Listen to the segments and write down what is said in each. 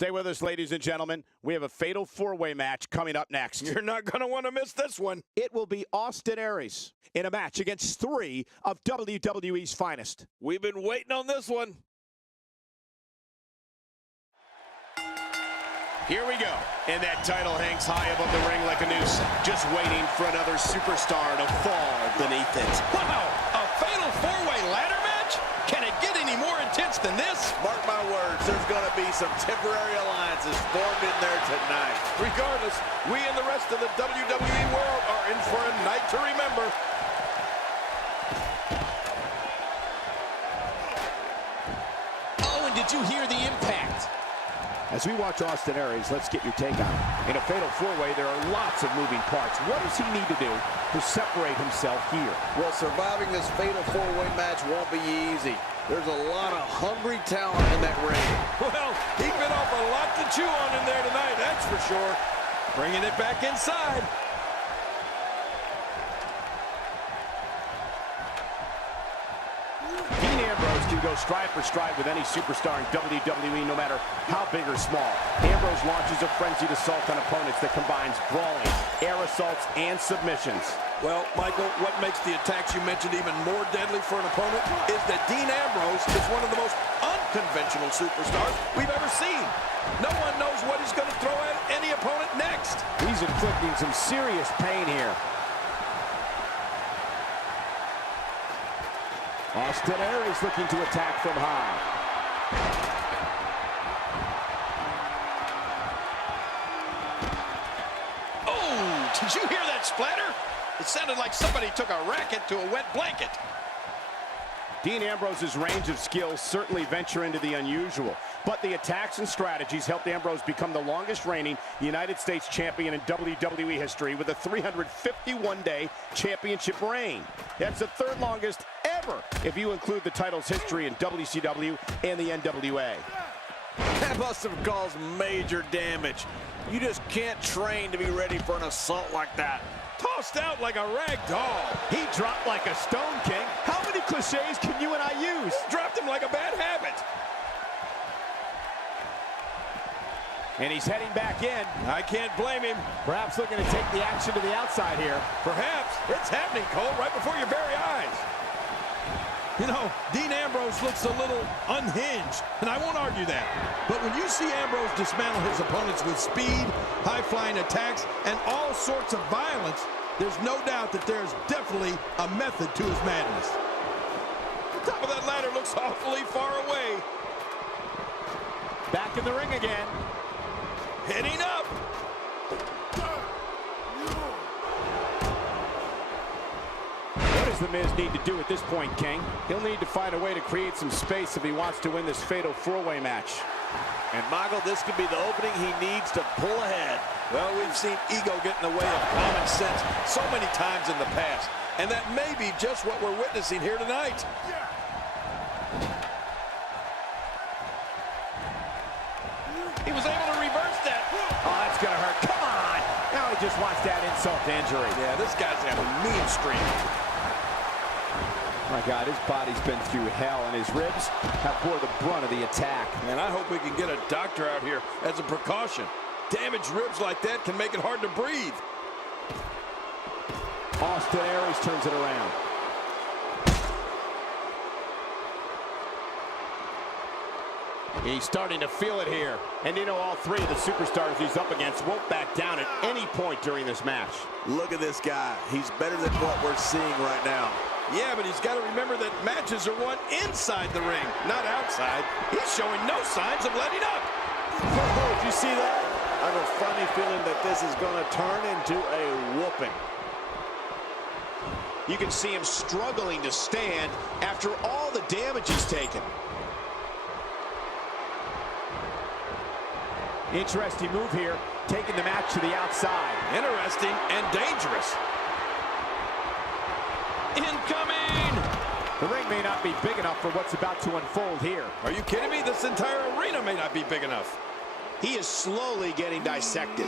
Stay with us, ladies and gentlemen. We have a fatal four-way match coming up next. You're not going to want to miss this one. It will be Austin Aries in a match against three of WWE's finest. We've been waiting on this one. Here we go. And that title hangs high above the ring like a noose, just waiting for another superstar to fall beneath it. Wow, a fatal four-way ladder match? Can it get any more intense than this? Mark my words, there's going to be some temporary alliances formed in there tonight. Regardless, we and the rest of the WWE world are in for a night to remember. Oh, and did you hear the impact? As we watch Austin Aries, let's get your take on it. In a fatal four-way, there are lots of moving parts. What does he need to do to separate himself here? Well, surviving this fatal four-way match won't be easy. There's a lot of hungry talent in that ring. Well, he bit off a lot to chew on in there tonight, that's for sure. Bringing it back inside. Can go stride for stride with any superstar in WWE, no matter how big or small. Ambrose launches a frenzied assault on opponents that combines brawling, air assaults, and submissions. Well, Michael, what makes the attacks you mentioned even more deadly for an opponent is that Dean Ambrose is one of the most unconventional superstars we've ever seen. No one knows what he's going to throw at any opponent next. He's inflicting some serious pain here. Austin Aries looking to attack from high. Oh, did you hear that splatter? It sounded like somebody took a racket to a wet blanket. Dean Ambrose's range of skills certainly venture into the unusual, but the attacks and strategies helped Ambrose become the longest reigning United States champion in WWE history with a 351-day championship reign. That's the third longest ever if you include the title's history in WCW and the NWA. That must have caused major damage. You just can't train to be ready for an assault like that. Tossed out like a rag doll. He dropped like a stone, King. How many cliches can you and I use? Dropped him like a bad habit. And he's heading back in. I can't blame him. Perhaps looking to take the action to the outside here. Perhaps. It's happening, Cole, right before your very eyes. You know, Dean Ambrose looks a little unhinged, and I won't argue that. But when you see Ambrose dismantle his opponents with speed, high-flying attacks, and all sorts of violence, there's no doubt that there's definitely a method to his madness. The top of that ladder looks awfully far away. Back in the ring again. Heading up. What does The Miz need to do at this point, King? He'll need to find a way to create some space if he wants to win this fatal four-way match. And Michael, this could be the opening he needs to pull ahead. Well, we've seen ego get in the way of common sense so many times in the past. And that may be just what we're witnessing here tonight. He was able to reverse that. Oh, that's going to hurt. Come on! Now he just wants that insult to injury. Yeah, this guy's got a mean streak. My God, his body's been through hell, and his ribs have bore the brunt of the attack. And I hope we can get a doctor out here as a precaution. Damaged ribs like that can make it hard to breathe. Austin Aries turns it around. He's starting to feel it here. And you know, all three of the superstars he's up against won't back down at any point during this match. Look at this guy. He's better than what we're seeing right now. Yeah, but he's got to remember that matches are won inside the ring, not outside. He's showing no signs of letting up. Oh, did you see that? I have a funny feeling that this is going to turn into a whooping. You can see him struggling to stand after all the damage he's taken. Interesting move here, taking the match to the outside. Interesting and dangerous. Incoming! The ring may not be big enough for what's about to unfold here. Are you kidding me? This entire arena may not be big enough. He is slowly getting dissected.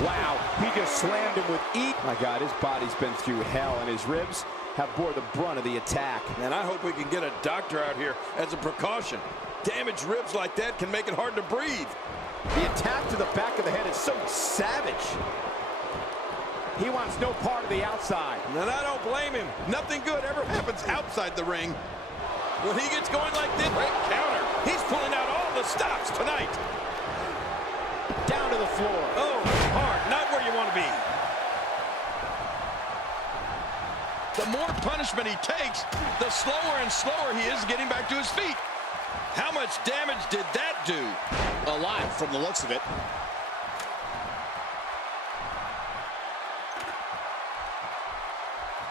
Wow, he just slammed him with ease. My God, his body's been through hell, and his ribs have bore the brunt of the attack. And I hope we can get a doctor out here as a precaution. Damaged ribs like that can make it hard to breathe. The attack to the back of the head is so savage. He wants no part of the outside. And I don't blame him. Nothing good ever happens outside the ring. When he gets going like this, great counter. He's pulling out all the stops tonight. Down to the floor. Oh, hard. Not where you want to be. The more punishment he takes, the slower and slower he is getting back to his feet. How much damage did that do? A lot from the looks of it.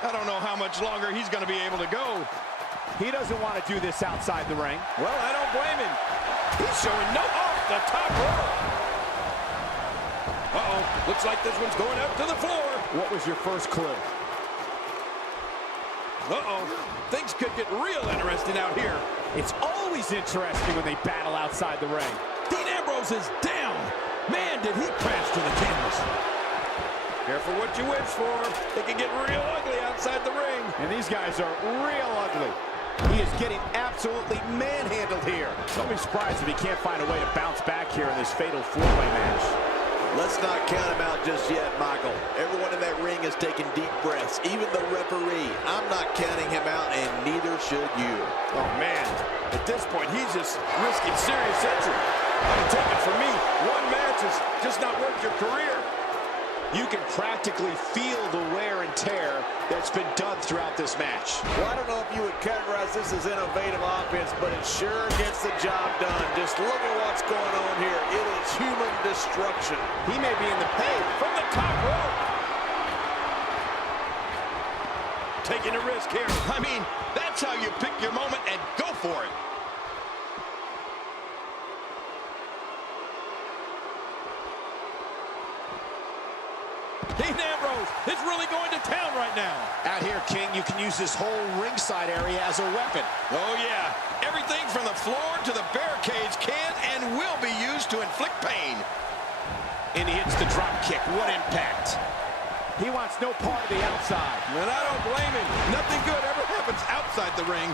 I don't know how much longer he's going to be able to go. He doesn't want to do this outside the ring. Well, I don't blame him. He's showing no off the top rope. Uh-oh, looks like this one's going up to the floor. What was your first clue? Uh-oh, things could get real interesting out here. It's always interesting when they battle outside the ring. Dean Ambrose is down. Man, did he crash to the canvas. Careful what you wish for. It can get real ugly outside the ring. And these guys are real ugly. He is getting absolutely manhandled here. Don't be surprised if he can't find a way to bounce back here in this fatal four-way match. Let's not count him out just yet, Michael. Everyone in that ring is taking deep breaths, even the referee. I'm not counting him out, and neither should you. Oh, man. At this point, he's just risking serious injury. I mean, take it from me. One match is just not worth your career. You can practically feel the wear and tear that's been done throughout this match. Well, I don't know if you would categorize this as innovative offense, but it sure gets the job done. Just look at what's going on here. It is human destruction. He may be in the pain. From the top rope. Taking a risk here. I mean, that's how you pick your moment and go for it. Dean Ambrose is really going to town right now. Out here, King, you can use this whole ringside area as a weapon. Oh, yeah. Everything from the floor to the barricades can and will be used to inflict pain. And he hits the drop kick. What impact. He wants no part of the outside. And I don't blame him. Nothing good ever happens outside the ring.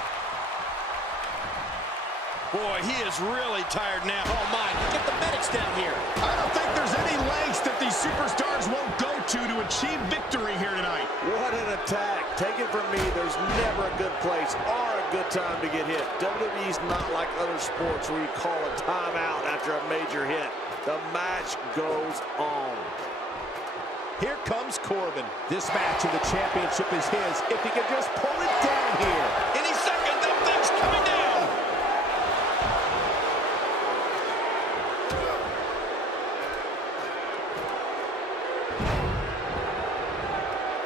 Boy, he is really tired now. Oh, my. Get the medics down here. I don't think there's any lengths that these superstars won't go to achieve victory here tonight. What an attack. Take it from me, there's never a good place or a good time to get hit. WWE's not like other sports where you call a timeout after a major hit. The match goes on. Here comes Corbin. This match of the championship is his if he can just pull it down here. Any second, that thing's coming down.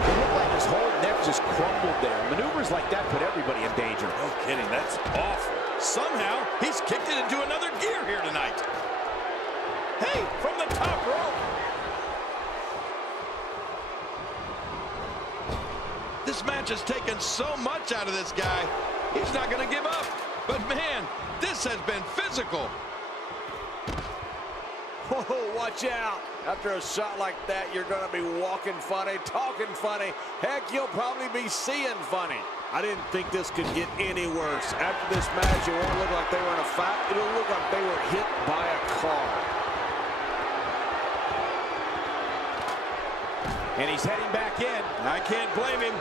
It looked like his whole neck just crumbled there. Maneuvers like that put everybody in danger. No kidding, that's awful. Somehow, he's kicked it into another gear here tonight. Hey, from the top rope. This match has taken so much out of this guy. He's not going to give up. But, man, this has been physical. Whoa, watch out. After a shot like that, you're going to be walking funny, talking funny. Heck, you'll probably be seeing funny. I didn't think this could get any worse. After this match, it won't look like they were in a fight. It'll look like they were hit by a car. And he's heading back in. I can't blame him.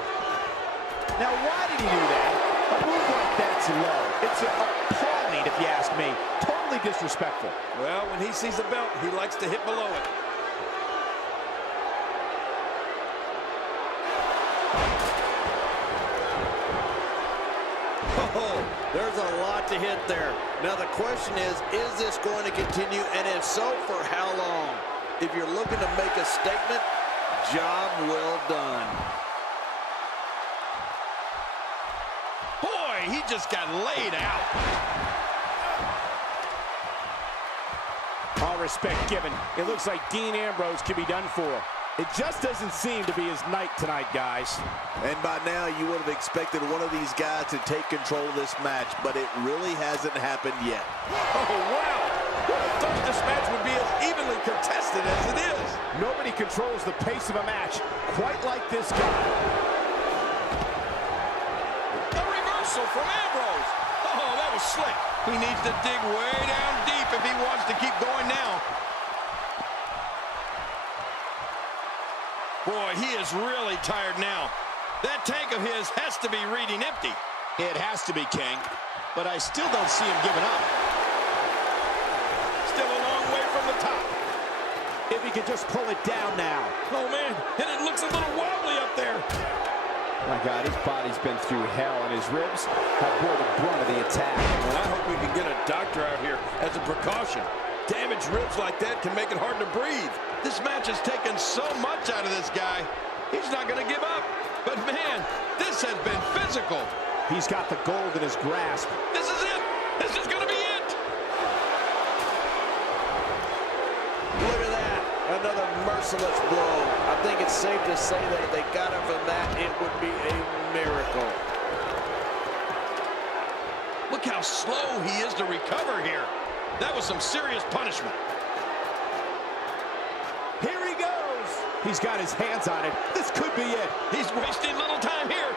Now, why did he do that? A move like that's low. It's appalling, if you ask me. Totally disrespectful. Well, when he sees a belt, he likes to hit below it. Oh, there's a lot to hit there. Now, the question is this going to continue? And if so, for how long? If you're looking to make a statement, job well done. Boy, he just got laid out. All respect given. It looks like Dean Ambrose can be done for. It just doesn't seem to be his night tonight, guys. And by now, you would have expected one of these guys to take control of this match, but it really hasn't happened yet. Oh, wow. Who would have thought this match would be as evenly contested as it is? Nobody controls the pace of a match quite like this guy. A reversal from Ambrose. Oh, that was slick. He needs to dig way down deep if he wants to keep going now. Boy, he is really tired now. That tank of his has to be reading empty. It has to be, King, but I still don't see him giving up. Still a long way from the top. If he could just pull it down now. Oh, man, and it looks a little wobbly up there. My God, his body's been through hell, and his ribs have bore the brunt of the attack. And I hope we can get a doctor out here as a precaution. Damaged ribs like that can make it hard to breathe. This match has taken so much out of this guy. He's not going to give up. But, man, this has been physical. He's got the gold in his grasp. This is it. This is going to be it. Look at that. Another merciless blow. I think it's safe to say that if they got him from that, it would be a miracle. Look how slow he is to recover here. That was some serious punishment. Here he goes. He's got his hands on it. This could be it. He's wasting little time here.